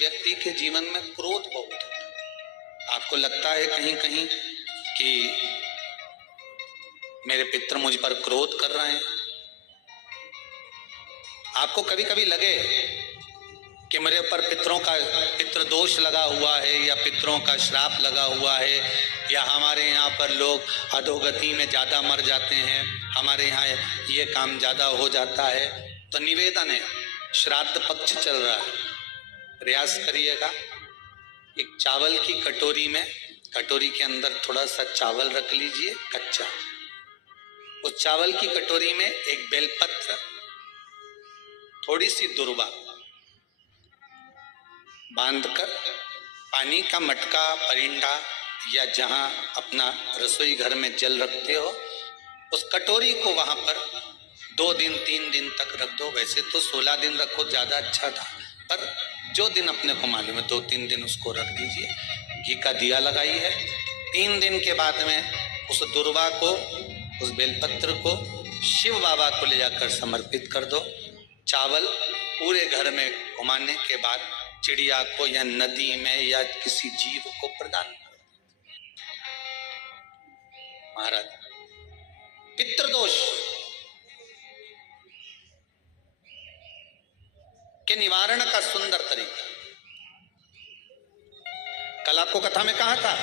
व्यक्ति के जीवन में क्रोध बहुत होता है। आपको लगता है कहीं कहीं कि मेरे पितर मुझ पर क्रोध कर रहे हैं। आपको कभी कभी लगे कि मेरे ऊपर पितरों का पितृ दोष लगा हुआ है या पितरों का श्राप लगा हुआ है, या हमारे यहाँ पर लोग अधोगति में ज्यादा मर जाते हैं, हमारे यहाँ ये काम ज्यादा हो जाता है। तो निवेदन है, श्राद्ध पक्ष चल रहा है, प्रयास करिएगा। एक चावल की कटोरी में, कटोरी के अंदर थोड़ा सा चावल रख लीजिए कच्चा। उस चावल की कटोरी में एक बेलपत्र, थोड़ी सी दुर्वा बांधकर पानी का मटका, परिंदा या जहां अपना रसोई घर में जल रखते हो, उस कटोरी को वहां पर 2 दिन 3 दिन तक रख दो। वैसे तो 16 दिन रखो, ज्यादा अच्छा था, पर जो दिन अपने को मालूम है 2-3 दिन उसको रख दीजिए। घी का दिया लगाइए। 3 दिन के बाद में उस दुर्वा को, उस बेलपत्र को शिव बाबा को ले जाकर समर्पित कर दो। चावल पूरे घर में घुमाने के बाद चिड़िया को या नदी में या किसी जीव को प्रदान कर दो। महाराज, पितृदोष के निवारण का सुंदर तरीका। कल आपको कथा में कहा था,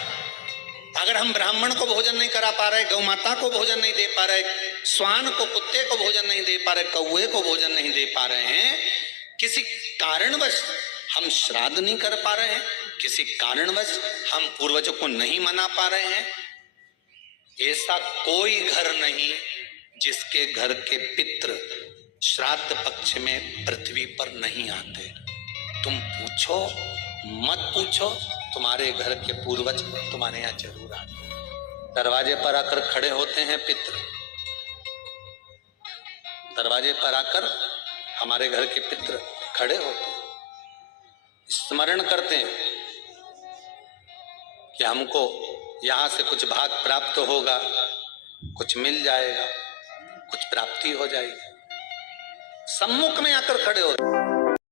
अगर हम ब्राह्मण को भोजन नहीं करा पा रहे, गौ माता को भोजन नहीं दे पा रहे, श्वान को, कुत्ते को भोजन नहीं दे पा रहे, कौवे को भोजन नहीं दे पा रहे हैं, किसी कारणवश हम श्राद्ध नहीं कर पा रहे हैं, किसी कारणवश हम पूर्वजों को नहीं मना पा रहे हैं, ऐसा कोई घर नहीं जिसके घर के पितृ श्राद्ध पक्ष में पृथ्वी पर नहीं आते। तुम पूछो मत पूछो, तुम्हारे घर के पूर्वज तुम्हारे यहाँ जरूर आते। दरवाजे पर आकर खड़े होते हैं पितृ, दरवाजे पर आकर हमारे घर के पितृ खड़े होते हैं, स्मरण करते हैं कि हमको यहाँ से कुछ भाग प्राप्त होगा, कुछ मिल जाएगा, कुछ प्राप्ति हो जाएगी। सम्मुख में आकर खड़े होते हैं।